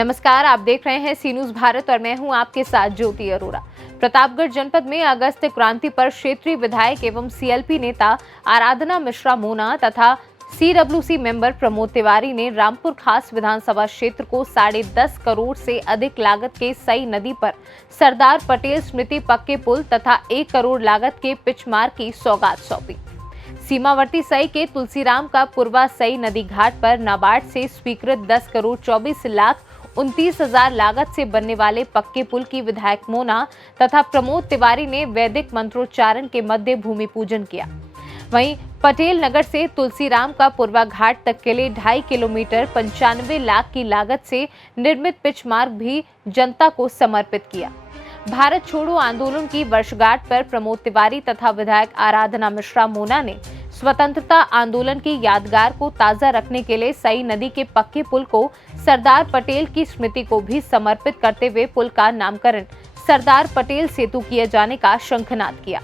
नमस्कार, आप देख रहे हैं सी न्यूज भारत और मैं हूं आपके साथ ज्योति अरोरा। प्रतापगढ़ जनपद में अगस्त क्रांति पर क्षेत्रीय विधायक एवं सीएलपी नेता आराधना मिश्रा मोना तथा सीडब्ल्यूसी मेंबर प्रमोद तिवारी ने रामपुर खास विधानसभा क्षेत्र को 10.5 करोड़ से अधिक लागत के सई नदी पर सरदार पटेल स्मृति पक्के पुल तथा 1 करोड़ लागत के पिच मार्ग की सौगात सौंपी। सीमावर्ती सई के तुलसीराम का पूर्वा सई नदी घाट पर नाबार्ड से स्वीकृत 10 करोड़ 24 लाख 29,000 लागत से बनने वाले पक्के पुल की विधायक मोना तथा प्रमोद तिवारी ने वैदिक मंत्रोच्चारण के मध्य भूमि पूजन किया। वहीं पटेल नगर से तुलसीराम का पूर्वा घाट तक के लिए 2.5 किलोमीटर 95 लाख की लागत से निर्मित पिच मार्ग भी जनता को समर्पित किया। भारत छोड़ो आंदोलन की वर्षगांठ पर प्रमोद तिवारी तथा विधायक आराधना मिश्रा मोना ने स्वतंत्रता आंदोलन की यादगार को ताजा रखने के लिए सई नदी के पक्के पुल को सरदार पटेल की स्मृति को भी समर्पित करते हुए पुल का नामकरण सरदार पटेल सेतु किए जाने का शंखनाद किया।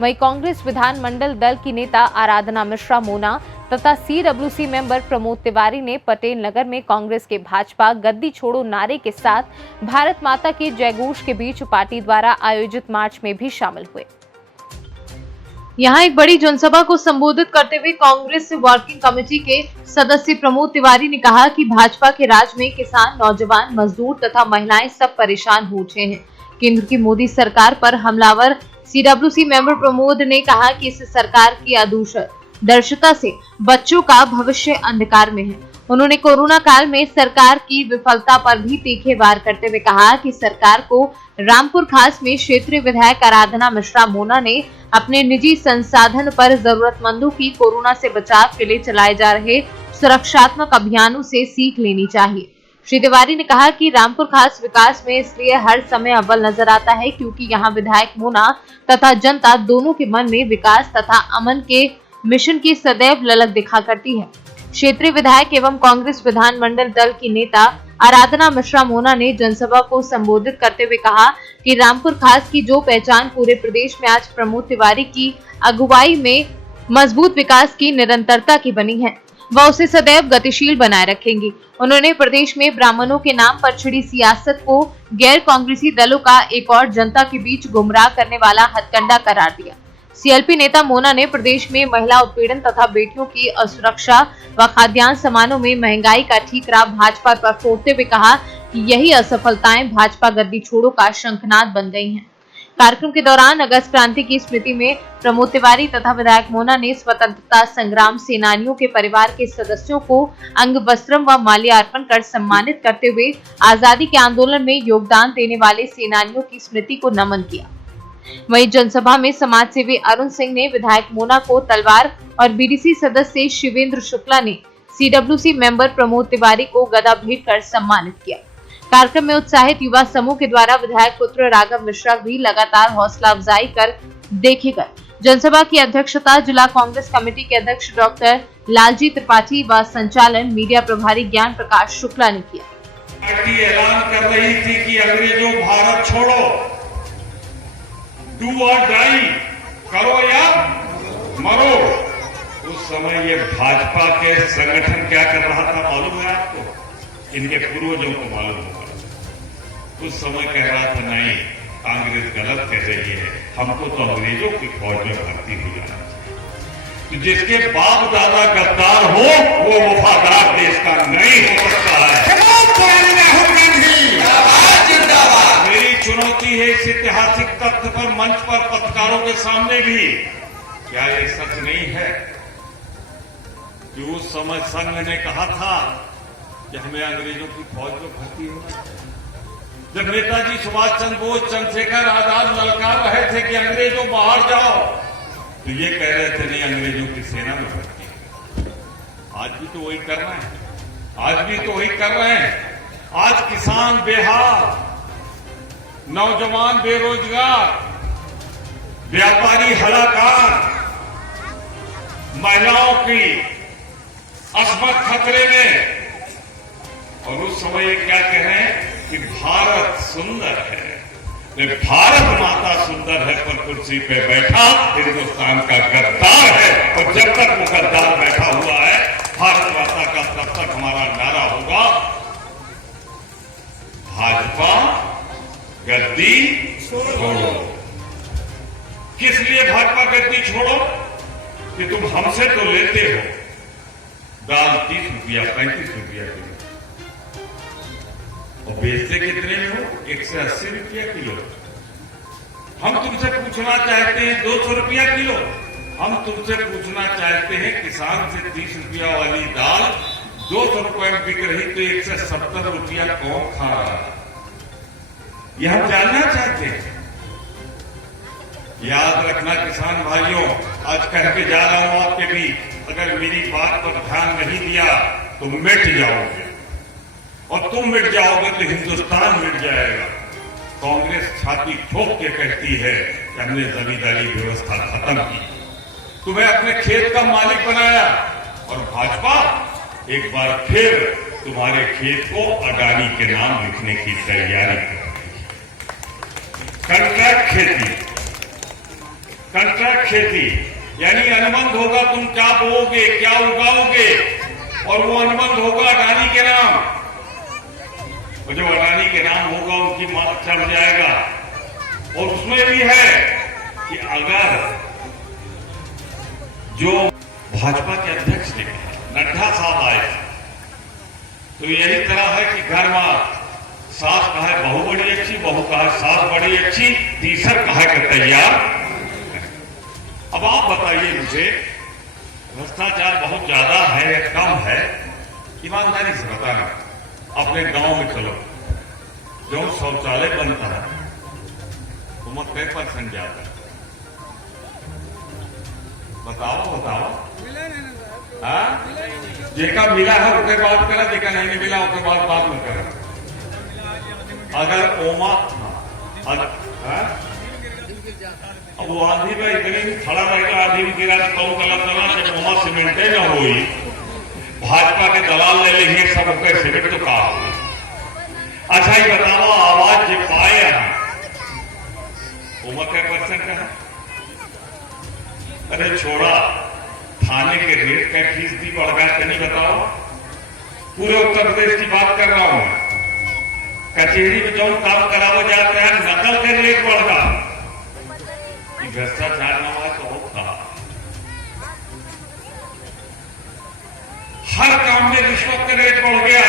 वहीं कांग्रेस विधानमंडल दल की नेता आराधना मिश्रा मोना तथा सीडब्ल्यूसी मेंबर प्रमोद तिवारी ने पटेल नगर में कांग्रेस के भाजपा गद्दी छोड़ो नारे के साथ भारत माता के जयघोष के बीच पार्टी द्वारा आयोजित मार्च में भी शामिल हुए। यहां एक बड़ी जनसभा को संबोधित करते हुए कांग्रेस वर्किंग कमेटी के सदस्य प्रमोद तिवारी ने कहा कि भाजपा के राज में किसान, नौजवान, मजदूर तथा महिलाएं सब परेशान हो उठे हैं। केंद्र की मोदी सरकार पर हमलावर सीडब्ल्यूसी मेंबर प्रमोद ने कहा कि इस सरकार की अदूरदर्शिता से बच्चों का भविष्य अंधकार में है। उन्होंने कोरोना काल में सरकार की विफलता पर भी तीखे वार करते हुए कहा कि सरकार को रामपुर खास में क्षेत्रीय विधायक आराधना मिश्रा मोना ने अपने निजी संसाधन पर जरूरतमंदों की कोरोना से बचाव के लिए चलाए जा रहे सुरक्षात्मक अभियानों से सीख लेनी चाहिए। श्री तिवारी ने कहा कि रामपुर खास विकास में इसलिए हर समय अव्वल नजर आता है क्योंकि यहाँ विधायक मोना तथा जनता दोनों के मन में विकास तथा अमन के मिशन की सदैव ललक दिखा करती है। क्षेत्रीय विधायक एवं कांग्रेस विधानमंडल दल की नेता आराधना मिश्रा मोना ने जनसभा को संबोधित करते हुए कहा कि रामपुर खास की जो पहचान पूरे प्रदेश में आज प्रमोद तिवारी की अगुवाई में मजबूत विकास की निरंतरता की बनी है, वह उसे सदैव गतिशील बनाए रखेंगी। उन्होंने प्रदेश में ब्राह्मणों के नाम पर छिड़ी सियासत को गैर कांग्रेसी दलों का एक और जनता के बीच गुमराह करने वाला हथकंडा करार दिया। सीएलपी नेता मोना ने प्रदेश में महिला उत्पीड़न तथा बेटियों की असुरक्षा व खाद्यान्न सामानों में महंगाई का ठीकरा भाजपा पर फोड़ते हुए कहा कि यही असफलताएं भाजपा गद्दी छोड़ो का शंखनाद बन गई हैं। कार्यक्रम के दौरान अगस्त क्रांति की स्मृति में प्रमोद तिवारी तथा विधायक मोना ने स्वतंत्रता संग्राम सेनानियों के परिवार के सदस्यों को अंग वस्त्रम व माल्यार्पण कर सम्मानित करते हुए आजादी के आंदोलन में योगदान देने वाले सेनानियों की स्मृति को नमन किया। वहीं जनसभा में समाज सेवी अरुण सिंह ने विधायक मोना को तलवार और बीडीसी सदस्य शिवेंद्र शुक्ला ने सीडब्ल्यूसी मेंबर प्रमोद तिवारी को गदा भेंट कर सम्मानित किया। कार्यक्रम में उत्साहित युवा समूह के द्वारा विधायक पुत्र राघव मिश्रा भी लगातार हौसला अफजाई कर देखे गए। जनसभा की अध्यक्षता जिला कांग्रेस कमेटी के अध्यक्ष डॉक्टर लालजी त्रिपाठी व संचालन मीडिया प्रभारी ज्ञान प्रकाश शुक्ला ने किया। पार्टी ऐलान कर रही थी कि अंग्रेजों भारत छोड़ो, डू और डाई, करो या मरो। उस समय ये भाजपा के संगठन क्या कर रहा था मालूम है आपको? इनके पूर्वजों को मालूम होगा। उस समय कह रहा था नहीं, कांग्रेस गलत कह रही है, हमको तो अंग्रेजों की फौज में भर्ती हो जाना चाहिए। तो जिसके बाप दादा गद्दार हो वो वफादार देश का नहीं हो सकता है। मेरी चुनौती है इस ऐतिहासिक तथ्य पर मंच पर पत्रकारों के सामने भी, क्या ये सच नहीं है कि उस समय संघ ने कहा था कि हमें अंग्रेजों की फौज में भर्ती होना चाहिए। जब नेताजी सुभाष चंद्र बोस, चंद्रशेखर आजाद ललकार रहे थे कि अंग्रेजों बाहर जाओ, तो ये कह रहे थे नहीं अंग्रेजों की सेना में भर्ती। आज भी तो वही कर रहे हैं, आज भी तो वही कर रहे हैं। आज किसान बेहाल, नौजवान बेरोजगार, व्यापारी हलाकान, महिलाओं की अस्मत खतरे में। और उस समय क्या कह रहे हैं कि भारत सुंदर है, भारत माता सुंदर है पर कुर्सी पे बैठा हिंदुस्तान का गद्दार है। और जब तक वो गद्दार बैठा हुआ है, भारत माता का तब तक हमारा नारा होगा गद्दी छोड़ो। किस लिए भाजपा गद्दी छोड़ो? कि तुम हमसे तो लेते हो दाल 30 रुपया 35 रुपया किलो और बेचते कितने में हो? 180 रुपया किलो। हम तुमसे पूछना चाहते हैं 200 रुपया किलो। हम तुमसे पूछना चाहते हैं किसान से 30 रुपया वाली दाल 200 रुपए में बिक रही तो 170 रुपया कौन खा रहा है? यह हम जानना चाहते हैं। याद रखना किसान भाइयों, आज कह के जा रहा हूं आपके भी, अगर मेरी बात पर ध्यान नहीं दिया तो मिट जाओगे और तुम मिट जाओगे तो हिंदुस्तान मिट जाएगा। कांग्रेस छाती ठोक के कहती है कि हमने जमींदारी व्यवस्था खत्म की, तुम्हें अपने खेत का मालिक बनाया और भाजपा एक बार फिर तुम्हारे खेत को अडानी के नाम लिखने की तैयारी कर रही है। कंट्रैक्ट खेती यानी अनुबंध होगा, तुम क्या बोओगे क्या उगाओगे और वो अनुबंध होगा अडानी के नाम, और जो अडानी के नाम होगा उनकी मांग चढ़ जाएगा। और उसमें भी है कि अगर जो भाजपा के अध्यक्ष ने नड्डा साहब आए तो यही तरह है कि घर में सास कहा बहू बड़ी अच्छी, बहू कहा सास बड़ी अच्छी, तीसर कहा के तैयार। अब आप बताइए मुझे, भ्रष्टाचार बहुत ज्यादा है या कम है? ईमानदारी से बताना। अपने गांव में चलो, जो शौचालय बनता है वो मत कई % जाता है? बताओ। हाँ, जेका मिला है उसके बात करा, जेका नहीं मिला उसके बात में करा। अगर ओमा अब वो आंधी में इतनी खड़ा रहेगा, आंधी में गिरा कौन गलत करना जब ओमा सीमेंटे न हुई, भाजपा के दलाल ले लेंगे सब उसके सीमेंट तो कहा होगी। अच्छा ही बताओ, आवाज जो पाए हैं ओमा क्या % का है? अरे छोड़ा, थाने के रेट का फीसदी बढ़ गया तो नहीं बताओ? पूरे उत्तर प्रदेश की बात कर रहा हूं मैं। कचहरी में जो काम करावे जाते हैं नकल के रेट बढ़ गया। भ्रष्टाचार न हुआ तो होता, हर काम में रिश्वत का रेट बढ़ गया।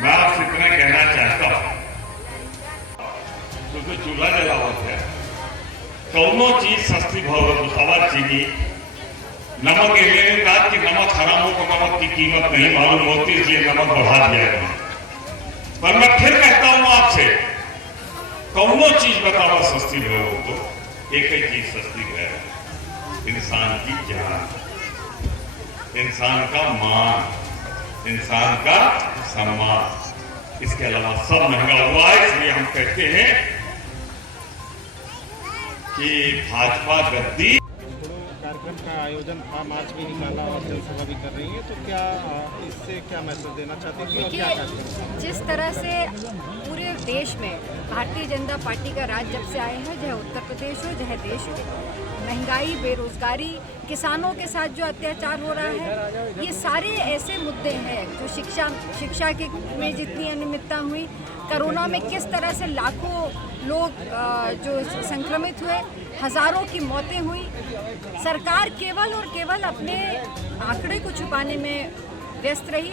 मैं आपसे इतना कहना चाहता हूं, क्योंकि चूल्हा जलावत है, कौनो चीज सस्ती भाव चीनी नमक ये बात की नमक हराम हो तो नमक की कीमत नहीं मालूम होती, इसलिए नमक बढ़ा दिया गया। पर मैं फिर कहता हूं आपसे, कौनो चीज बताओ सस्ती लोगों को, एक ही चीज सस्ती है, इंसान की जान, इंसान का मान, इंसान का सम्मान। इसके अलावा सब महंगा हुआ है। इसलिए हम कहते हैं कि भाजपा गद्दी। कार्यक्रम का आयोजन था, मार्च भी निकाला और जनसभा भी कर रही है, तो क्या इससे क्या मैसेज देना चाहते हैं? देखिए, जिस तरह से पूरे देश में भारतीय जनता पार्टी का राज जब से आए हैं, चाहे उत्तर प्रदेश हो चाहे देश हो, महंगाई, बेरोजगारी, किसानों के साथ जो अत्याचार हो रहा है, ये सारे ऐसे मुद्दे हैं जो शिक्षा के में जितनी अनियमितता हुई, कोरोना में किस तरह से लाखों लोग जो संक्रमित हुए, हजारों की मौतें हुई, सरकार केवल और केवल अपने आंकड़े को छुपाने में व्यस्त रही,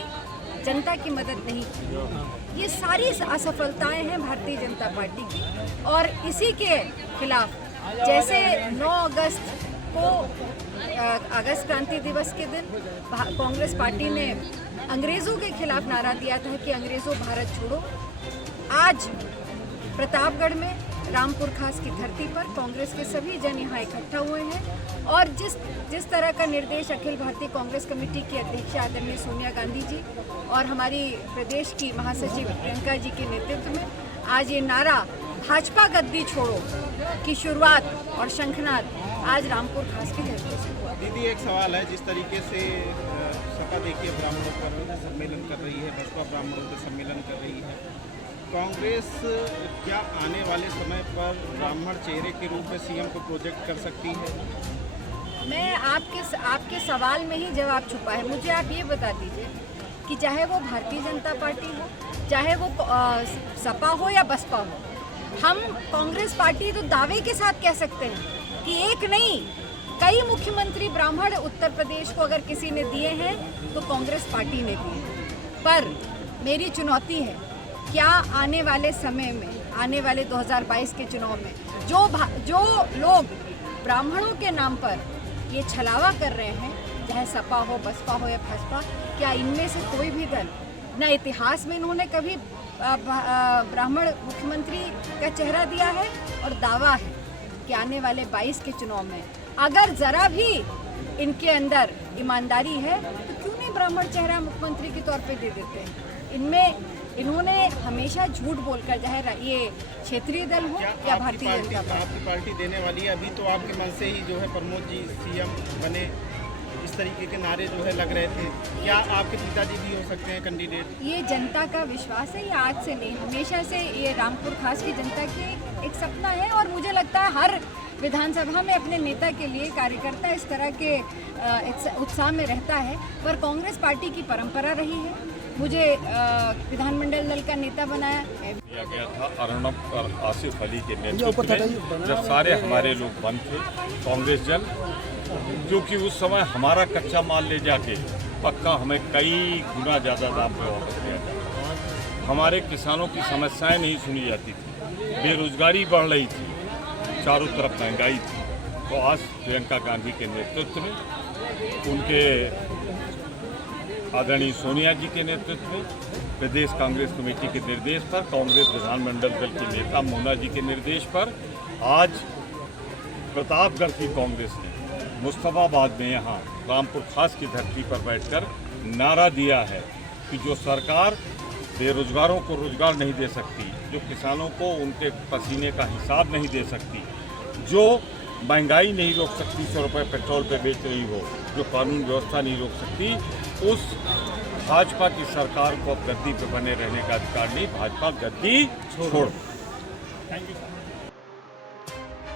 जनता की मदद नहीं की। ये सारी असफलताएं हैं भारतीय जनता पार्टी की। और इसी के खिलाफ जैसे 9 अगस्त को अगस्त क्रांति दिवस के दिन कांग्रेस पार्टी ने अंग्रेज़ों के खिलाफ नारा दिया था कि अंग्रेज़ों भारत छोड़ो, आज प्रतापगढ़ में रामपुर खास की धरती पर कांग्रेस के सभी जन यहाँ इकट्ठा हुए हैं। और जिस तरह का निर्देश अखिल भारतीय कांग्रेस कमेटी की अध्यक्ष आदरणीय सोनिया गांधी जी और हमारी प्रदेश की महासचिव प्रियंका जी के नेतृत्व में आज ये नारा भाजपा गद्दी छोड़ो की शुरुआत और शंखनाद आज रामपुर खास की धरती से हुआ। दीदी, एक सवाल है, जिस तरीके से सपा देखिए ब्राह्मणों का सम्मेलन कर रही है, बसपा ब्राह्मणों का सम्मेलन कर रही है, कांग्रेस क्या आने वाले समय पर ब्राह्मण चेहरे के रूप में सीएम को प्रोजेक्ट कर सकती है? मैं आपके सवाल में ही जवाब छुपा है। मुझे आप ये बता दीजिए कि चाहे वो भारतीय जनता पार्टी हो, चाहे वो सपा हो या बसपा हो, हम कांग्रेस पार्टी तो दावे के साथ कह सकते हैं कि एक नहीं कई मुख्यमंत्री ब्राह्मण उत्तर प्रदेश को अगर किसी ने दिए हैं तो कांग्रेस पार्टी ने दिए हैं। पर मेरी चुनौती है, क्या आने वाले समय में, आने वाले 2022 के चुनाव में जो लोग ब्राह्मणों के नाम पर ये छलावा कर रहे हैं, चाहे सपा हो, बसपा हो या भाजपा, क्या इनमें से कोई भी दल, न इतिहास में इन्होंने कभी ब्राह्मण मुख्यमंत्री का चेहरा दिया है, और दावा है कि आने वाले 22 के चुनाव में अगर ज़रा भी इनके अंदर ईमानदारी है तो क्यों नहीं ब्राह्मण चेहरा मुख्यमंत्री के तौर पे दे देते हैं। इन्होंने हमेशा झूठ बोलकर, चाहे ये क्षेत्रीय दल हो या भारतीय जनता पार्टी। आपकी पार्टी देने वाली है? अभी तो आपके मन से ही जो है प्रमोद जी सीएम बने, इस तरीके के नारे जो है लग रहे थे। क्या आपके पिताजी भी हो सकते हैं कैंडिडेट? ये जनता का विश्वास है, ये आज से नहीं, हमेशा से ये रामपुर खास की जनता की एक सपना है। और मुझे लगता है हर विधानसभा में अपने नेता के लिए कार्यकर्ता इस तरह के उत्साह में रहता है। पर कांग्रेस पार्टी की परंपरा रही है, मुझे विधानमंडल दल का नेता बनाया गया था अर्नब और आसिफ अली के नेतृत्व में, जब सारे हमारे लोग बंद थे कांग्रेस जन, क्योंकि उस समय हमारा कच्चा माल ले जाके पक्का हमें कई गुना ज़्यादा दाम पे वापस दिया जाता। हमारे किसानों की समस्याएं नहीं सुनी जाती थी, बेरोजगारी बढ़ रही थी, चारों तरफ महंगाई थी। तो आज प्रियंका गांधी के नेतृत्व में, उनके आदरणीय सोनिया जी के नेतृत्व में, प्रदेश कांग्रेस कमेटी के निर्देश पर, कांग्रेस विधानमंडल दल के नेता मोना जी के निर्देश पर आज प्रतापगढ़ की कांग्रेस ने मुस्तफाबाद में यहाँ रामपुर खास की धरती पर बैठकर नारा दिया है कि जो सरकार बेरोजगारों को रोजगार नहीं दे सकती, जो किसानों को उनके पसीने का हिसाब नहीं दे सकती, जो महंगाई नहीं रोक सकती, 100 रुपये पेट्रोल पे बेच रही हो, जो कानून व्यवस्था नहीं रोक सकती, उस भाजपा की सरकार को अब गद्दी पे बने रहने का अधिकार नहीं। भाजपा गद्दी छोड़।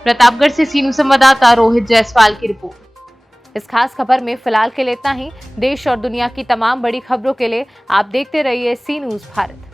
प्रतापगढ़ से सीनू संवाददाता रोहित जायसवाल की रिपोर्ट। इस खास खबर में फिलहाल के लिए इतना ही। देश और दुनिया की तमाम बड़ी खबरों के लिए आप देखते रहिए सी न्यूज़ भारत।